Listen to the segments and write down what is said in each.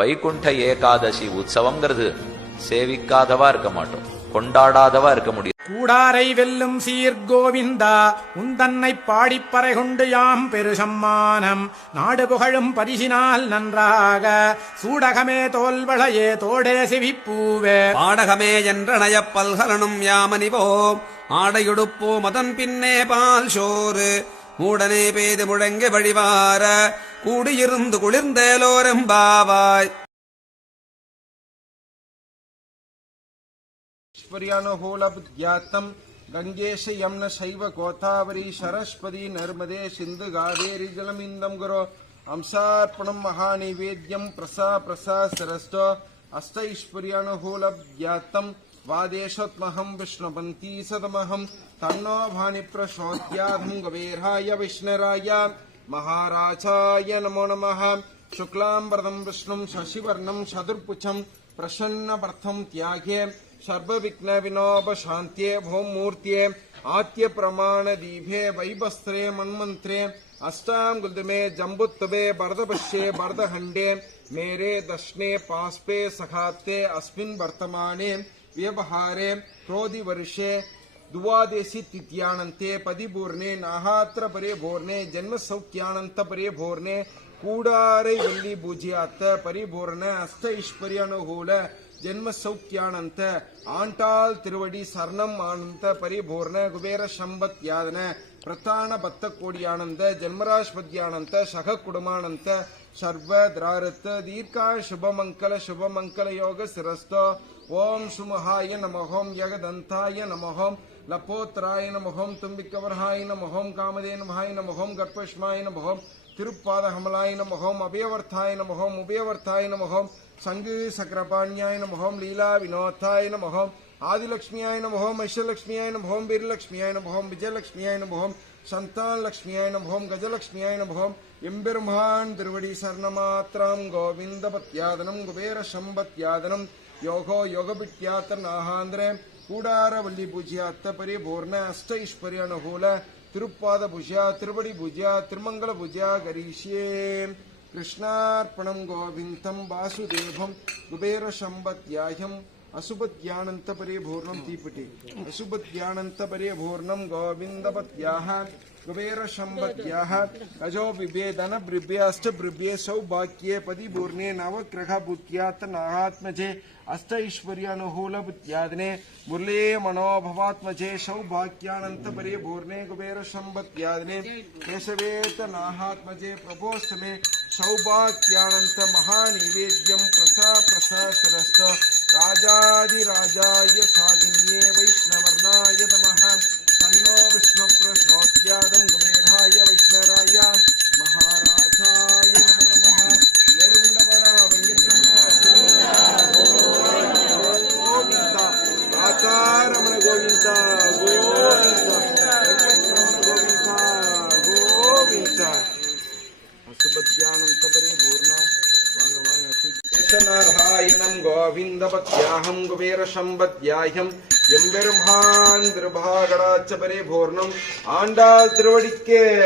வைகுண்ட ஏகாதசி உற்சவங்கிறது சேவிக்காதவா இருக்க மாட்டோம். கொண்டாடாதவா இருக்க முடியாது கூடாரை வெல்லும் சீர்கோவிந்தா உந்தன்னை பாடிப்பறை கொண்டு யாம் பெரு சம்மானம் நாடு புகழும் பரிசினால் நன்றாக சூடகமே தோல்வளையே தோடே சிவிப்பூவே. பாடகமே என்றனையப் பல்கலனும் யாமணிவோம் ஆடையுடுப்போம் அதன் பின்னே பால் சோறு. மூடனே பேது முழங்க வழிவார கூடியிருந்து குளிர்ந்தேலோரம் பாவாய். ஸ்வரியானோலபுத்யாத்தம் கங்கேஷ யம்ன சைவ கோதாவரி சரஸ்வதி நர்மதே சிந்து காவேரி ஜலமிந்தம் குரோ. அம்சார்ப்பணம் மகாநிவேத்யம் பிரசா பிரசா சரஸ்தோ அஷ்டைஸ்வரியானுகூலப்யாத்தம் वादेशोत्महम् विष्णुपन्ती सदमहम् तन्नो भानि प्रचोद्याधम् गवेर्हाय विष्णराय महाराजाय नमो नमः। शुक्लाम्बरदम् विष्णुम् शशिवर्णम् चतुर्पुच्छम् प्रसन्नप्रथम् त्यागे सर्वविघ्न विनोप शान्त्ये भौमूर्त्ये आत्य प्रमाण दीभे वैवस्त्रे मन्मन्त्रे अष्टाम् गुल्दमे जम्बुत्तवे बर्दपश्ये बर्दहण्डे मेरे दशने पास्पे सखात्ते अस्मिन् वर्तमाने व्यवहारे क्रोधिवर्षे द्वादेशी तिथ्यानंते पदिभूर्णे नाहात्र परे भोर्णे जन्मसौख्यानंत परे भोर्णे ಕೂಡಾರೈ ವಲ್ಲಿ ಬೂಜಿಯಾತ ಪರಿಪೂರ್ಣ ಅಸ್ತ ಐಶ್ವರ್ಯಾನುಕೂಲ ಜನ್ಮ ಸೌಖ್ಯಾನಂತ ಆಂಟಾಲ್ ತಿರುವಡಿ ಸರ್ಣಂ ಆನಂತ ಪರಿಪೂರ್ಣ ಕುಬೇರ ಶಂಬತ್ ಯಾದನ ಪ್ರತಾಣ ಬತ್ತ ಕೋಡಿಯಾನಂದ ಜನ್ಮರಾಶ್ ಪದ್ಯಾನಂತ ಶಖ ಕುಡುಮಾನಂತ சர்வ திராரத்த தீர்க்கா சுபமங்கல சுபமங்கல யோக சிரஸ்தோ. ஓம் சுமஹாய நமஹோம் யகதந்தாய நமஹோம். லப்போத்ராய நமஹோம் தும்பிக்கவர்ஹாய நமஹோம் காமதே நமஹாய நமஹோம் கர்ப்பஷ்மாய நமஹோம். திருப்பாத ஹமலாய நமஹோம் அபயவர்த்தாய நமஹோம் உபயவர்த்தாய நமஹோம். சங்கு சக்கரபாணியாய நமஹோம் லீலா வினோத்தாய நமஹோம். ஆதிலட்சுமியாய நமஹோம் ஐஷலக்ஷ்மியாய நமஹோம் வீரலட்சுமியாய நமஹோம் விஜயலட்சுமியாய நமஹோம். சந்தான் லக்ஷ்மியாய நமஹோம் கஜலக்ஷ்மியாய நமஹோம். எம்பெருமான் திருவடி சரணமாத்திரம். கோவிந்த பத்யாதனம் குபேர சம்பத்யாதனம். யோகோ யோகபித்யாத்த நாகாந்திர. கூடார வள்ளி பூஜ்யாத்த பரிபூர்ண அஷ்ட ஐஸ்வர்ய அனுகூல. திருப்பாத பூஜா திருவடி பூஜா திருமங்கல பூஜா கரீஷ்யே. கிருஷ்ணார்ப்பணம் கோவிந்தம் வாசுதேவம். குபேர असुभज्ञानन्तपरे भूर्णं तीपुटे। असुभज्ञानन्तपरे भूर्णं गोविन्दपत्याः कुबेरशम्भत्याः अजो बिभेदन बृभ्याश्च पदि भूर्णे नवग्रहभूत्यात् नाहात्मजे अष्ट ऐश्वर्यानुकूलबुत्यादिने मुरले मनोभवात्मजे सौभाग्यानन्तपरे भूर्णे कुबेरशम्भत्यादिने केशवेत नाहात्मजे प्रभोष्ठ सौभाग्यानन्त महानिवेद्यं प्रसा प्रसा सरस्त राजाधिराजाय साधिन्ये वैष्णवर्णाय नमः। तन्नो विष्णुप्रश्नोद्यादं गुमेधाय वैष्णराय महाराजाय नमः राजा கோவிந்தபத்யாஹம் குபேர எம்பெருமான் திருபாகடாச்ச பரிபூர்ணம் ஆண்டாள் திருவடிக்கே.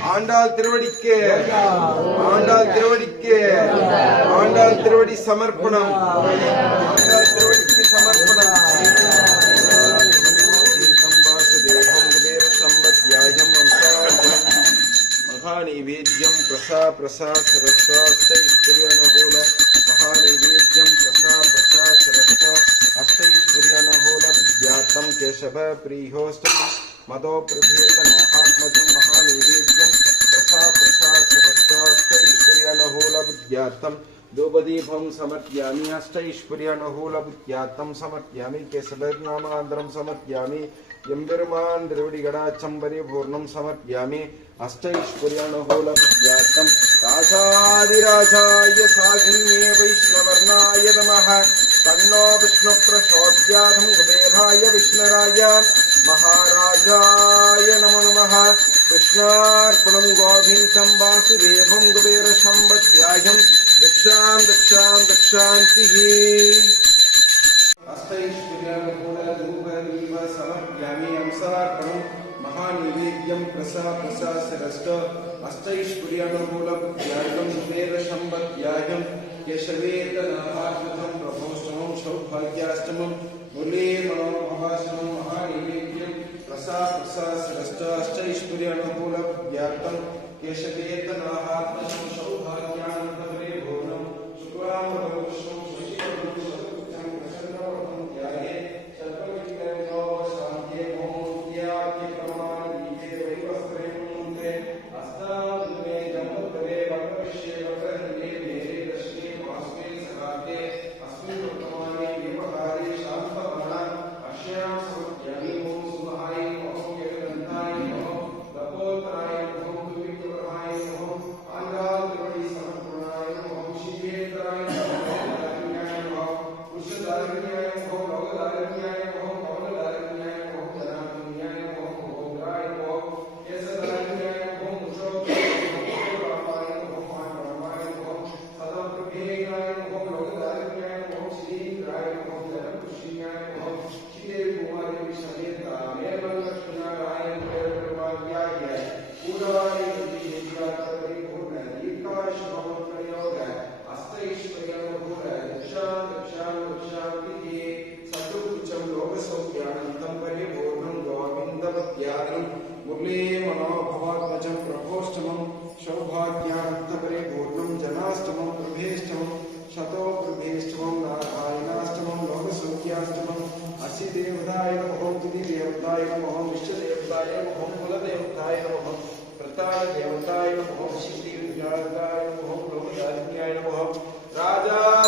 ஆண்டாள் திருவடிக்கே. ஆண்டாள் திருவடிக்கே. ஆண்டாள் திருவடி சமர்ப்பணம். ஆண்டாள் திருவடிக்கு சமர்ப்பணம். வாசுதேவம் பிரசா சம்பத்யாஹம் அம்சாஜம் महानैवेद्यं प्रसा प्रसा सरस्वास्तैश्वर्यानुकूल महानैवेद्यम प्रसा प्रसा सरस्व अष्टैश्वर्यानुकूल विद्यार्थं धूपदीपं समर्पयामि अष्टैश्वर्यानुकूलबुद्ध्यात्तं समर्पयामि केशवैर्नामान्तरं समर्पयामि यम्बिर्मान् द्रविडिगडाचं परिपूर्णं समर्पयामि अष्टैश्वर्यानुकूलबुद्ध्यात्तं राजादिराजाय साघिन्ये वैष्णवर्णाय नमः, तन्नो विष्णुप्रचोद्याधं कुबेराय विष्णुराय महाराजाय नमो नमः, कृष्णार्पणं गोभिं वासुदेवं कुबेरसम्बध्यायम् रक्षां रक्षां रक्षान्तिः अष्टैश्वर्यानुकूलधूपदीपसमग्रामी अंसार्पणं महानिवेद्यं प्रसा प्रसासरष्ट अष्टैश्वर्यानुकूलं यागं वेदशम्बत् यागं यशवेतनाहार्जुतं प्रभोष्टमं सौभाग्याष्टमं मुरलीमनोभाषणं महानिवेद्यं प्रसा प्रसासरष्ट अष्टैश्वर्यानुकूलं व्याप्तं यशवेतनाहार्जुतं प्रफुल्लेमनाभवात्मजं प्रकोष्ठमं सौभाग्यानन्तकरे पूर्णं जनाष्टमं प्रभेष्टमं शतो प्रभेष्टमं नारायणाष्टमं लोकसौख्याष्टमम् असि देवताय देवताय विश्वदेवताय कुलदेवताय प्रताय देवताय लोकदारिण्याय राजा